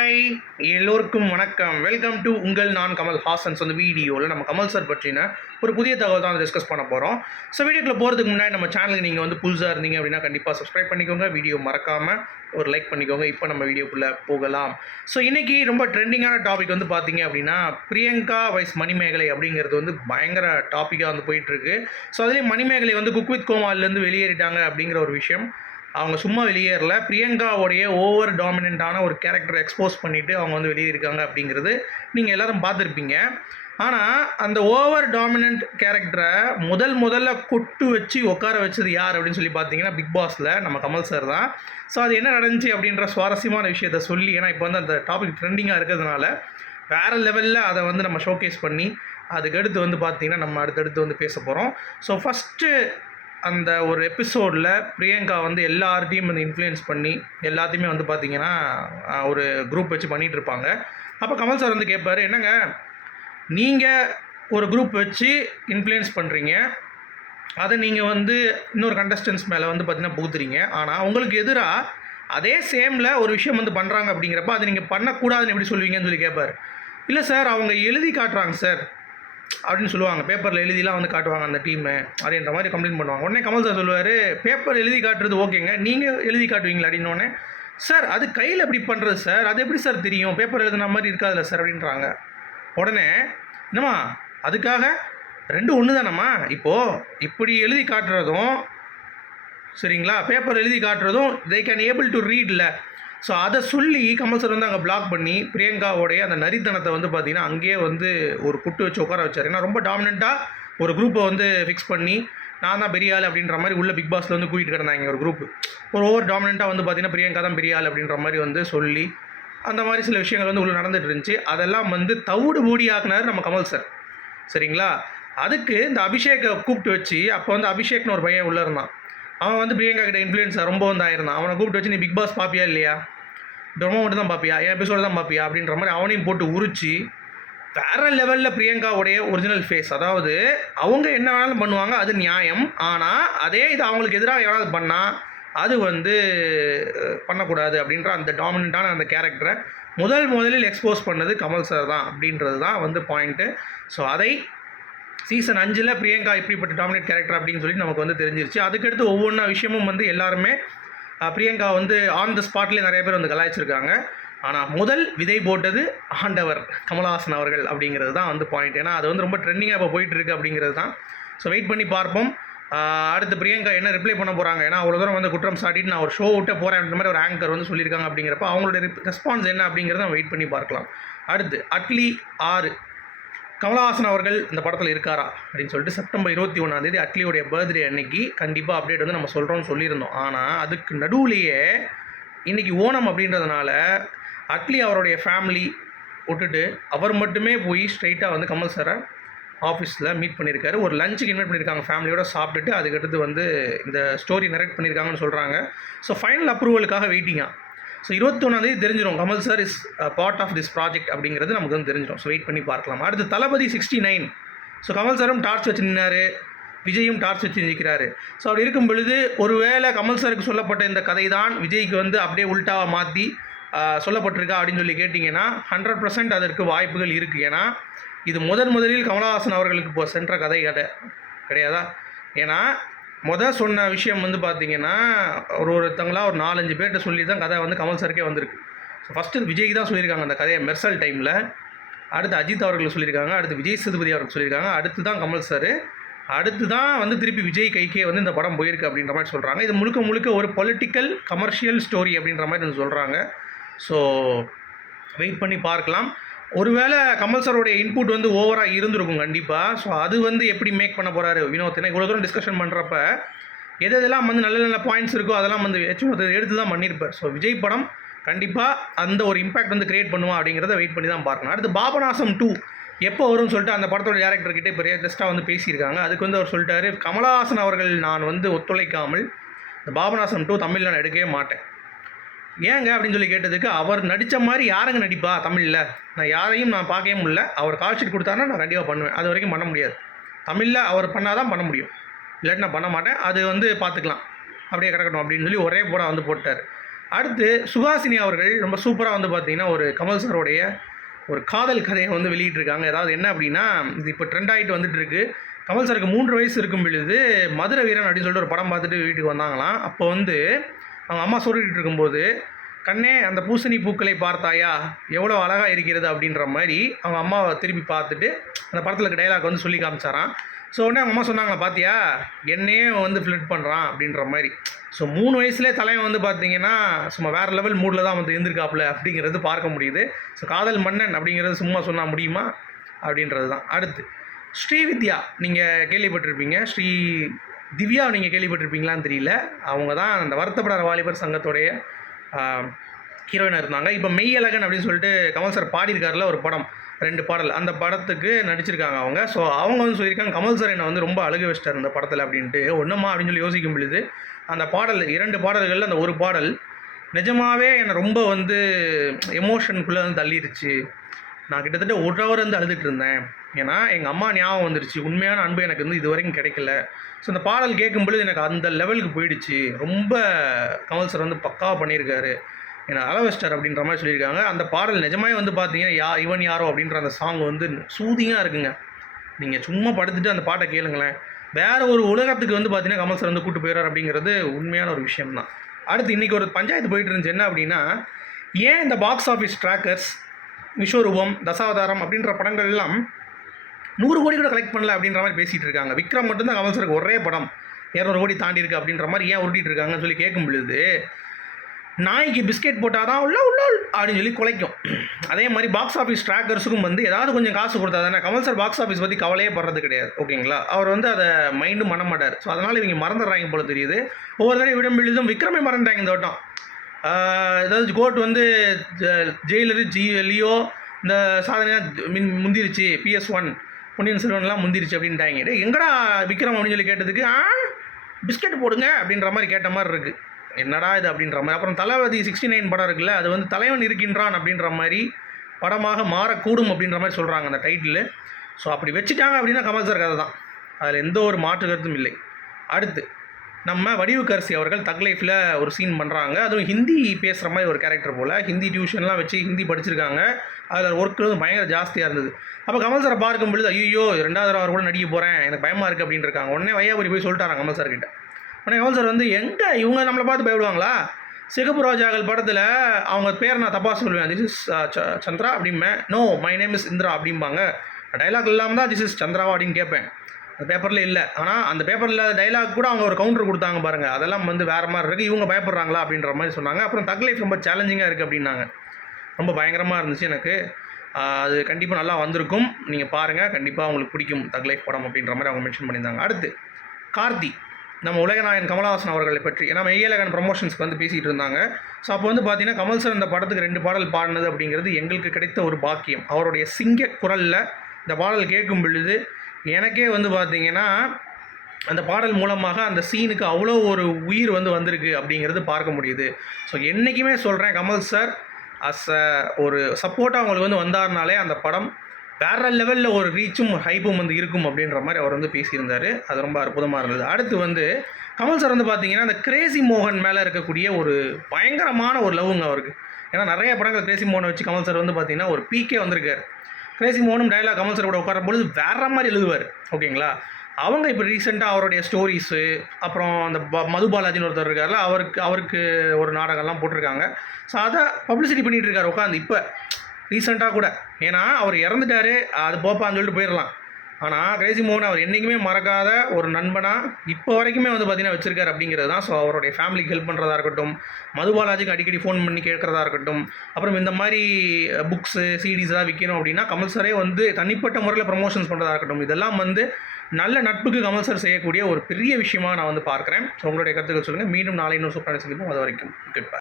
Hi, எல்லோருக்கும் வணக்கம். Welcome to உங்கள் நான் கமல் ஹாசன்ஸ். அந்த வீடியோவில் நம்ம கமல் சார் பற்றின ஒரு புதிய தகவல் தான் டிஸ்கஸ் பண்ண போகிறோம். ஸோ வீடியோக்குள்ள போகிறதுக்கு முன்னாடி நம்ம சேனலுக்கு நீங்கள் வந்து புதுசாக இருந்தீங்க அப்படின்னா கண்டிப்பாக சப்ஸ்கிரைப் பண்ணிக்கோங்க. வீடியோ மறக்காமல் ஒரு லைக் பண்ணிக்கோங்க. இப்போ நம்ம வீடியோக்குள்ளே போகலாம். ஸோ இன்றைக்கி ரொம்ப ட்ரெண்டிங்கான டாபிக் வந்து பார்த்தீங்க அப்படின்னா பிரியங்கா வைஸ் மணிமேகலை அப்படிங்கிறது வந்து பயங்கர டாப்பிக்காக வந்து போயிட்டுருக்கு. ஸோ அதுலேயும் மணிமேகலை வந்து குக் வித் கோமாலிலேருந்து வெளியேறிட்டாங்க அப்படிங்கிற ஒரு விஷயம். அவங்க சும்மா வெளியேறல, பிரியங்காவுடைய ஓவர் டாமினண்ட்டான ஒரு கேரக்டரை எக்ஸ்போஸ் பண்ணிவிட்டு அவங்க வந்து வெளியேறிருக்காங்க அப்படிங்கிறது நீங்கள் எல்லோரும் பார்த்துருப்பீங்க. ஆனால் அந்த ஓவர் டாமினண்ட் கேரக்டரை முதல்ல கொட்டு வச்சு உட்கார வச்சது யார் அப்படின்னு சொல்லி பார்த்தீங்கன்னா பிக் பாஸில் நம்ம கமல் சார் தான். ஸோ அது என்ன நடந்துச்சு அப்படின்ற சுவாரஸ்யமான விஷயத்த சொல்லி, ஏன்னா இப்போ வந்து அந்த டாபிக் ட்ரெண்டிங்காக இருக்கிறதுனால வேறு லெவலில் அதை வந்து நம்ம ஷோகேஸ் பண்ணி அதுக்கடுத்து வந்து பார்த்திங்கன்னா நம்ம அடுத்தடுத்து வந்து பேச போகிறோம். ஸோ ஃபஸ்ட்டு அந்த ஒரு எபிசோடில் பிரியங்கா வந்து எல்லார்ட்டையும் வந்து இன்ஃப்ளூயன்ஸ் பண்ணி எல்லாத்தையுமே வந்து பார்த்திங்கன்னா ஒரு குரூப் வச்சு பண்ணிகிட்ருப்பாங்க. அப்போ கமல் சார் வந்து கேட்பார், என்னங்க நீங்கள் ஒரு குரூப் வச்சு இன்ஃப்ளூயன்ஸ் பண்ணுறீங்க, அதை நீங்கள் வந்து இன்னொரு கண்டஸ்டன்ஸ் மேலே வந்து பார்த்திங்கன்னா புகுத்துறீங்க, ஆனால் உங்களுக்கு எதிராக அதே சேமில் ஒரு விஷயம் வந்து பண்ணுறாங்க அப்படிங்கிறப்ப அதை நீங்கள் பண்ணக்கூடாதுன்னு எப்படி சொல்லுவீங்கன்னு சொல்லி கேட்பார். இல்லை சார், அவங்க எழுதி காட்டுறாங்க சார் அப்படின்னு சொல்லுவாங்க, பேப்பரில் எழுதிலாம் வந்து காட்டுவாங்க அந்த டீமு அப்படின்ற மாதிரி கம்ப்ளைண்ட் பண்ணுவாங்க. உடனே கமல் சார் சொல்லுவார், பேப்பர் எழுதி காட்டுறது ஓகேங்க, நீங்கள் எழுதி காட்டுவீங்களா அப்படின்னோடனே, சார் அது கையில் எப்படி பண்ணுறது சார், அது எப்படி சார் தெரியும், பேப்பர் எழுதுன மாதிரி இருக்காதுல்ல சார் அப்படின்றாங்க. உடனே என்னம்மா அதுக்காக ரெண்டும் ஒன்று தானம்மா, இப்போது இப்படி எழுதி காட்டுறதும் சரிங்களா, பேப்பர் எழுதி காட்டுறதும் தே கேன் ஏபிள் டு ரீடில். ஸோ அதை சொல்லி கமல் சார் வந்து அங்கே பிளாக் பண்ணி பிரியங்காவோடைய அந்த நரித்தனத்தை வந்து பார்த்திங்கன்னா அங்கேயே வந்து ஒரு குட்டு வச்சு உட்கார வச்சார். ஏன்னா ரொம்ப டாமினண்ட்டாக ஒரு குரூப்பை வந்து ஃபிக்ஸ் பண்ணி நான் தான் பெரிய ஆள் அப்படின்ற மாதிரி உள்ள பிக் பாஸில் வந்து கூட்டிகிட்டு கிடந்தாங்க. ஒரு குரூப் ஒரு ஓவர் டாமினண்ட்டாக வந்து பார்த்திங்கன்னா பிரியங்கா தான் பெரிய ஆள் அப்படின்ற மாதிரி வந்து சொல்லி அந்த மாதிரி சில விஷயங்கள் வந்து உள்ளே நடந்துட்டு இருந்துச்சு. அதெல்லாம் வந்து தவிடு மூடி ஆக்குனார் நம்ம கமல் சார், சரிங்களா. அதுக்கு இந்த அபிஷேக்கை கூப்பிட்டு வச்சு, அப்போ வந்து அபிஷேக்னு ஒரு பையன் உள்ளே இருந்தான், அவன் வந்து பிரியங்கா கிட்ட இன்ஃப்ளூயன்ஸாக ரொம்ப வந்து ஆயிருந்தான். அவனை கூப்பிட்டு வச்சு, நீ பிக் பாஸ் பார்ப்பியா இல்லையா, டொமோ மட்டும் தான் பார்ப்பியா, என் எபிசோடு தான் பார்ப்பியா அப்படின்ற மாதிரி அவனையும் போட்டு உரிச்சு வேறு லெவலில் பிரியங்காவுடைய ஒரிஜினல் ஃபேஸ், அதாவது அவங்க என்ன வேணாலும் பண்ணுவாங்க, அது நியாயம். ஆனால் அதே இது அவங்களுக்கு எதிராக எவனாவது பண்ணால் அது வந்து பண்ணக்கூடாது அப்படின்ற அந்த டாமினண்ட்டான அந்த கேரக்டரை முதலில் எக்ஸ்போஸ் பண்ணது கமல் சார் தான் அப்படின்றது தான் வந்து பாயிண்ட்டு. ஸோ அதை சீசன் 5 பிரியங்கா இப்படிப்பட்ட டாமினேட் கேரக்டர் அப்படின்னு சொல்லி நமக்கு வந்து தெரிஞ்சிருச்சு. அதுக்கடுத்து ஒவ்வொன்றா விஷயமும் வந்து எல்லாருமே பிரியங்கா வந்து ஆன் த ஸ்பாட்லேயே நிறைய பேர் வந்து கலாய்ச்சிருக்காங்க. ஆனால் முதல் விதை போட்டது ஆண்டவர் கமலஹாசன் அவர்கள் அப்படிங்கிறது தான் வந்து பாயிண்ட். ஏன்னா அது வந்து ரொம்ப ட்ரெண்டிங்காக இப்போ போயிட்டுருக்கு அப்படிங்கிறது தான். ஸோ வெயிட் பண்ணி பார்ப்போம் அடுத்து பிரியங்கா என்ன ரிப்ளை பண்ண போகிறாங்க. ஏன்னா அவ்வளோ தூரம் வந்து குற்றம் சாட்டிட்டு நான் ஒரு ஷோ விட்டு போகிறேன் அப்படின்ற மாதிரி ஒரு ஆங்கர் வந்து சொல்லியிருக்காங்க. அப்படிங்கிறப்ப அவங்களுடைய ரெஸ்பான்ஸ் என்ன அப்படிங்கிறத வெயிட் பண்ணி பார்க்கலாம். அடுத்து அட்லி 6 கமலஹாசன் அவர்கள் இந்த படத்தில் இருக்காரா அப்படின்னு சொல்லிட்டு செப்டம்பர் 21 அட்லியோடைய பர்த்டே அன்னைக்கு கண்டிப்பாக அப்டேட் வந்து நம்ம சொல்கிறோம்னு சொல்லியிருந்தோம். ஆனால் அதுக்கு நடுவுலையே இன்றைக்கி ஓணம் அப்படின்றதுனால அட்லி அவருடைய ஃபேமிலி விட்டுட்டு அவர் மட்டுமே போய் ஸ்ட்ரைட்டாக வந்து கமல் சாரை ஆஃபீஸில் மீட் பண்ணியிருக்காரு. ஒரு லஞ்சுக்கு இன்வைட் பண்ணியிருக்காங்க, ஃபேமிலியோடு சாப்பிட்டுட்டு அதுக்கடுத்து வந்து இந்த ஸ்டோரி நரேட் பண்ணியிருக்காங்கன்னு சொல்கிறாங்க. ஸோ ஃபைனல் அப்ரூவலுக்காக வெயிட்டிங்காக. ஸோ 21 தெரிஞ்சிடும் Kamal sir is part of this project அப்படிங்கிறது நமக்கு வந்து தெரிஞ்சிடும். ஸோ வெயிட் பண்ணி பார்க்கலாம். அடுத்து தளபதி 69. ஸோ கமல் சாரும் டார்ச் வச்சு நின்னார், விஜயும் டார்ச் வச்சு நிற்கிறாரு. ஸோ அப்படி இருக்கும் பொழுது ஒருவேளை கமல் சாருக்கு சொல்லப்பட்ட இந்த கதை தான் விஜய்க்கு வந்து அப்படியே உல்ட்டாவை மாற்றி சொல்லப்பட்டிருக்கா அப்படின்னு சொல்லி கேட்டிங்கன்னா 100% அதற்கு வாய்ப்புகள் இருக்குது. ஏன்னா இது முதலில் கமலஹாசன் அவர்களுக்கு இப்போ சென்ற கதை கிடையாதா. ஏன்னா சொன்ன விஷயம் வந்து பார்த்திங்கன்னா ஒருத்தங்களாக ஒரு 4-5 பேர்கிட்ட சொல்லி தான் கதை வந்து கமல் சாருக்கே வந்திருக்கு. ஸோ ஃபஸ்ட்டு விஜய்க்கு தான் சொல்லியிருக்காங்க அந்த கதையை மெர்சல் டைமில், அடுத்து அஜித் அவர்கள் சொல்லியிருக்காங்க, அடுத்து விஜய் சேதுபதி அவர்கள் சொல்லியிருக்காங்க, அடுத்து தான் கமல் சார், அடுத்து தான் வந்து திருப்பி விஜய் கைக்கே வந்து இந்த படம் போயிருக்கு அப்படின்ற மாதிரி சொல்கிறாங்க. இது முழுக்க ஒரு பொலிட்டிக்கல் கமர்ஷியல் ஸ்டோரி அப்படின்ற மாதிரி வந்து சொல்கிறாங்க. ஸோ வெயிட் பண்ணி பார்க்கலாம். ஒருவேளை கமல் சாரோடைய இன்புட் வந்து ஓவராக இருந்திருக்கும் கண்டிப்பாக. ஸோ அது வந்து எப்படி மேக் பண்ண போகிறாரு வினோத், ஏன்னா இவ்வளோ தூரம் டிஸ்கஷன் பண்ணுறப்ப எதெல்லாம் வந்து நல்ல பாயிண்ட்ஸ் இருக்கோ அதெல்லாம் வந்து எடுத்து தான் பண்ணியிருப்பார். ஸோ விஜய் படம் கண்டிப்பாக அந்த ஒரு இம்பாக்ட் வந்து கிரியேட் பண்ணுவான் அப்படிங்கிறத வெயிட் பண்ணி தான் பார்க்கணும். அடுத்து பாபநாசம் 2 எப்போ வரும்னு சொல்லிட்டு அந்த படத்தோட டேரக்டர்கிட்ட இப்போ லேட்டஸ்ட்டாக வந்து பேசியிருக்காங்க. அதுக்கு வந்து அவர் சொல்லிட்டாரு, கமலஹாசன் அவர்கள் நான் வந்து ஒத்துழைக்காமல் இந்த பாபநாசம் 2 தமிழில் நான் எடுக்கவே மாட்டேன். ஏங்க அப்படின்னு சொல்லி கேட்டதுக்கு, அவர் நடித்த மாதிரி யாருங்க நடிப்பா தமிழில், நான் யாரையும் நான் பார்க்கவே முடியல, அவர் கால் ஷீட் கொடுத்தாருன்னா நான் கண்டிப்பாக பண்ணுவேன், அது வரைக்கும் பண்ண முடியாது, தமிழில் அவர் பண்ணால் தான் பண்ண முடியும், இல்லாட்டி நான் பண்ண மாட்டேன், அது வந்து பார்த்துக்கலாம் அப்படியே கிடக்கட்டும் அப்படின்னு சொல்லி ஒரே போட வந்து போட்டார். அடுத்து சுஹாசினி அவர்கள் ரொம்ப சூப்பராக வந்து பார்த்திங்கன்னா ஒரு கமல் சாரோடைய ஒரு காதல் கதையை வந்து வெளியிட்டிருக்காங்க. அதாவது என்ன அப்படின்னா, இது இப்போ ட்ரெண்ட் ஆகிட்டு வந்துட்டு இருக்கு. கமல் சாருக்கு 3 வயசு இருக்கும் பொழுது மதுரை வீரன் அப்படின்னு சொல்லிட்டு ஒரு படம் பார்த்துட்டு வீட்டுக்கு வந்தாங்களாம். அப்போ வந்து அவங்க அம்மா சொல்லிகிட்டு இருக்கும்போது, கண்ணே அந்த பூசணி பூக்களை பார்த்தாயா எவ்வளோ அழகாக இருக்கிறது அப்படின்ற மாதிரி அவங்க அம்மாவை திரும்பி பார்த்துட்டு அந்த படத்தில் இருக்க டைலாக் வந்து சொல்லி காமிச்சாராம். ஸோ உடனே அவங்க அம்மா சொன்னாங்க, பார்த்தியா என்னையே வந்து ஃப்ளிட் பண்ணுறான் அப்படின்ற மாதிரி. ஸோ 3 வயசுலேயே தலைவன் வந்து பார்த்திங்கன்னா சும்மா வேறு லெவல் மூடில் தான் வந்து இருந்திருக்காப்புல அப்படிங்கிறது பார்க்க முடியுது. ஸோ காதல் மன்னன் அப்படிங்கிறது சும்மா சொன்னால் முடியுமா அப்படின்றது தான். அடுத்து ஸ்ரீவித்யா நீங்கள் கேள்விப்பட்டிருப்பீங்க. ஸ்ரீ திவ்யா நீங்கள் கேள்விப்பட்டிருப்பீங்களான்னு தெரியல. அவங்க தான் அந்த வருத்தப்படாத வாலிபர் சங்கத்தோடைய ஹீரோயினாக இருந்தாங்க. இப்போ மெய்யழகன் அப்படின்னு சொல்லிட்டு கமல் சார் பாடியிருக்காருல ஒரு படம், 2 பாடல், அந்த படத்துக்கு நடிச்சிருக்காங்க அவங்க. ஸோ அவங்க வந்து சொல்லியிருக்காங்க, கமல் சார் என்னை வந்து ரொம்ப அழுக வச்சிட்டார் இந்த படத்தில் அப்படின்ட்டு. ஒன்றுமா அப்படின்னு சொல்லி யோசிக்கும் பொழுது அந்த பாடல் 2 பாடல்களில் அந்த ஒரு பாடல் நிஜமாகவே என்னை ரொம்ப வந்து எமோஷனுக்குள்ளே வந்து தள்ளிடுச்சு. நான் கிட்டத்தட்ட 1 ஹவர் வந்து அழுதுட்டு இருந்தேன். ஏன்னா எங்கள் அம்மா ஞாபகம் வந்துருச்சு. உண்மையான அன்பு எனக்கு வந்து இது வரைக்கும் கிடைக்கல. ஸோ இந்த பாடல் கேட்கும்பொழுது எனக்கு அந்த லெவலுக்கு போயிடுச்சு. ரொம்ப கமல் சார் வந்து பக்காவாக பண்ணியிருக்காரு, என்னை அழ வச்சிட்டார் அப்படின்ற மாதிரி சொல்லியிருக்காங்க. அந்த பாடல் நிஜமாவே வந்து பார்த்தீங்கன்னா இவன் யாரோ அப்படின்ற அந்த சாங் வந்து சூதிங்காக இருக்குங்க. நீங்கள் சும்மா படுத்துட்டு அந்த பாட்டை கேளுங்களேன். வேறு ஒரு உலகத்துக்கு வந்து பார்த்தீங்கன்னா கமல் சார் வந்து கூப்பிட்டு போயிடுறார் அப்படிங்கிறது உண்மையான ஒரு விஷயம் தான். அடுத்து இன்றைக்கி ஒரு பஞ்சாயத்து போயிட்டு இருந்துச்சு. என்ன அப்படின்னா, ஏன் இந்த பாக்ஸ் ஆஃபீஸ் ட்ராக்கர்ஸ், விஸ்வரூபம், தசாவதாரம் அப்படின்ற படங்கள் எல்லாம் 100 கோடி கூட கலெக்ட் பண்ணல அப்படின்ற மாதிரி பேசிகிட்டு இருக்காங்க. விக்ரம் மட்டும்தான் கமல் சாருக்கு ஒரே படம் 200 கோடி தாண்டி இருக்குது அப்படின்ற மாதிரி ஏன் உருட்டிகிட்டு இருக்காங்கன்னு சொல்லி கேட்கும் பொழுது, நாய்க்கு பிஸ்கெட் போட்டால் தான் உள்ள அப்படின்னு சொல்லி குலைக்கும். அதே மாதிரி பாக்ஸ் ஆஃபீஸ் ட்ராக்கர்ஸுக்கும் வந்து ஏதாவது கொஞ்சம் காசு கொடுத்தா தானே. கமல் சார் பாக்ஸ் ஆஃபீஸ் பற்றி கவலையே படுறது கிடையாது, ஓகேங்களா. அவர் வந்து அதை மைண்டும் பண்ண மாட்டார். ஸோ அதனால் இவங்க மறந்துடுறாங்க போல தெரியுது. ஒவ்வொரு தடவை விடம் எழுதும் விக்ரமே மறந்துட்டாங்க இந்த வட்டம். ஏதாவது கோர்ட் வந்து ஜெயிலரு லியோ இந்த சாதனையாக முந்திருச்சு, PS1 பொன்னியின் செல்வன்லாம் முந்திருச்சு அப்படின்ட்டாங்க. எங்கடா விக்ரம் அப்படின்னு சொல்லி கேட்டதுக்கு பிஸ்கெட் போடுங்க அப்படின்ற மாதிரி கேட்ட மாதிரி இருக்குது. என்னடா இது அப்படின்ற மாதிரி. அப்புறம் தளபதி 69 படம் இருக்குல்ல, அது வந்து தலைவன் இருக்கின்றான் அப்படின்ற மாதிரி படமாக மாறக்கூடும் அப்படின்ற மாதிரி சொல்கிறாங்க அந்த டைட்டில். ஸோ அப்படி வச்சுட்டாங்க அப்படின்னா கமல் சார் கதை தான், அதில் எந்த ஒரு மாற்று கருத்தும் இல்லை. அடுத்து நம்ம வடிவுக்கரசி அவர்கள் தக் லைஃப்பில் ஒரு சீன் பண்ணுறாங்க. அதுவும் ஹிந்தி பேசுகிற மாதிரி ஒரு கேரக்டர் போல். ஹிந்தி டியூஷன்லாம் வச்சு ஹிந்தி படிச்சிருக்காங்க. அதில் ஒர்க்கு வந்து பயங்கர ஜாஸ்தியாக இருந்தது. அப்போ கமல் சாரை பார்க்கும் பொழுது, ஐயோ 2வது அவர் கூட நடிக்க போகிறேன், எனக்கு பயமாக இருக்குது அப்படின்னு இருக்காங்க. உடனே வையாபுரி போய் சொல்லிட்டாராங்க கமல் சார்கிட்ட. உடனே கமல் சார் வந்து, எங்கே இவங்க நம்மளை பார்த்து பயப்படுவாங்களா? சிகப்பு ரோஜாக்கள் படத்தில் அவங்க பேர் நான் தப்பாக சொல்லுவேன், திஸ் இஸ் சந்திரா அப்படிம்பேன். No my name is Indira அப்படிம்பாங்க. டைலாக் இல்லாமல் தான் திஸ் இஸ் சந்திராவா அப்படின்னு கேட்பேன். அந்த பேப்பரில் இல்லை. ஆனால் அந்த பேப்பரில் டைலாக் கூட அவங்க ஒரு கவுண்டர் கொடுத்தாங்க பாருங்கள், அதெல்லாம் வந்து வேறு மாதிரி இருக்குது. இவங்க பயப்படுறாங்களா அப்படின்ற மாதிரி சொன்னாங்க. அப்புறம் தக் லைஃப் ரொம்ப சேலஞ்சிங்காக இருக்குது அப்படின்னாங்க. ரொம்ப பயங்கரமாக இருந்துச்சு எனக்கு. அது கண்டிப்பாக நல்லா வந்திருக்கும், நீங்கள் பாருங்கள், கண்டிப்பாக உங்களுக்கு பிடிக்கும் தக் லைஃப் படம் அப்படின்ற மாதிரி அவங்க மென்ஷன் பண்ணியிருந்தாங்க. அடுத்து கார்த்தி, நம்ம உலகநாயகன் கமலஹாசன் அவர்களை பற்றி, ஏன்னா மெய்யழகன் ப்ரமோஷன்ஸ்க்கு வந்து பேசிகிட்டு இருந்தாங்க. ஸோ அப்போ வந்து பார்த்தீங்கன்னா கமல் சார் இந்த படத்துக்கு 2 பாடல் பாடினது அப்படிங்கிறது எங்களுக்கு கிடைத்த ஒரு பாக்கியம். அவருடைய சிங்க குரலில் இந்த பாடல் கேட்கும் பொழுது எனக்கே வந்து பார்த்திங்கன்னா அந்த பாடல் மூலமாக அந்த சீனுக்கு அவ்வளோ ஒரு உயிர் வந்து வந்திருக்கு அப்படிங்கிறது பார்க்க முடியுது. ஸோ என்றைக்குமே சொல்கிறேன், கமல் சார் ஒரு சப்போர்ட்டாக அவங்களுக்கு வந்து வந்தார்னாலே அந்த படம் வேறு லெவலில் ஒரு ரீச்சும் ஹைப்பும் வந்து இருக்கும் அப்படின்ற மாதிரி அவர் வந்து பேசியிருந்தார். அது ரொம்ப அற்புதமாக இருந்தது. அடுத்து வந்து கமல் சார் வந்து பார்த்திங்கன்னா அந்த கிரேசி மோகன் மேலே இருக்கக்கூடிய ஒரு பயங்கரமான ஒரு லவ்வுங்க அவருக்கு. ஏன்னா நிறைய படங்கள் கிரேசி மோகனை வச்சு கமல் சார் வந்து பார்த்திங்கன்னா ஒரு பீக்கே வந்திருக்கார். கிரேசி மோகனும் டைலாக் கமல் சார் கூட உட்காரும் பொழுது வேறு மாதிரி எழுதுவார், ஓகேங்களா. அவங்க இப்போ ரீசெண்டாக அவருடைய ஸ்டோரிஸு, அப்புறம் அந்த மது பாலாஜின்னு ஒருத்தர் இருக்கார்ல, அவருக்கு ஒரு நாடகம்லாம் போட்டிருக்காங்க. ஸோ அதை பப்ளிசிட்டி பண்ணிகிட்டு இருக்கார் உட்காந்து இப்போ ரீசெண்டாக கூட. ஏன்னா அவர் இறந்துட்டார், அது போப்பான்னு சொல்லிட்டு போயிடலாம். ஆனால் கிரேசி மோகன் அவர் என்றைக்குமே மறக்காத ஒரு நண்பனாக இப்போ வரைக்குமே வந்து பார்த்திங்கன்னா வச்சுருக்காரு அப்படிங்கிறது தான். ஸோ அவருடைய ஃபேமிலிக்கு ஹெல்ப் பண்ணுறதா இருக்கட்டும், மது பாலாஜிக்கு அடிக்கடி ஃபோன் பண்ணி கேட்குறதா இருக்கட்டும், அப்புறம் இந்த மாதிரி புக்ஸு சிடிஸ் எல்லாம் விற்கணும் அப்படின்னா கமல் சாரே வந்து தனிப்பட்ட முறையில் ப்ரமோஷன்ஸ் பண்ணுறதா இருக்கட்டும், இதெல்லாம் வந்து நல்ல நட்புக்கு கமல் சார் செய்யக்கூடிய ஒரு பெரிய விஷயமாக நான் வந்து பார்க்குறேன். ஸோ உங்களுடைய கருத்துக்கள் சொல்லுங்கள். மீண்டும் நாளை இன்னொரு சூப்பரான சந்திப்போம். அது வரைக்கும் குட் பை.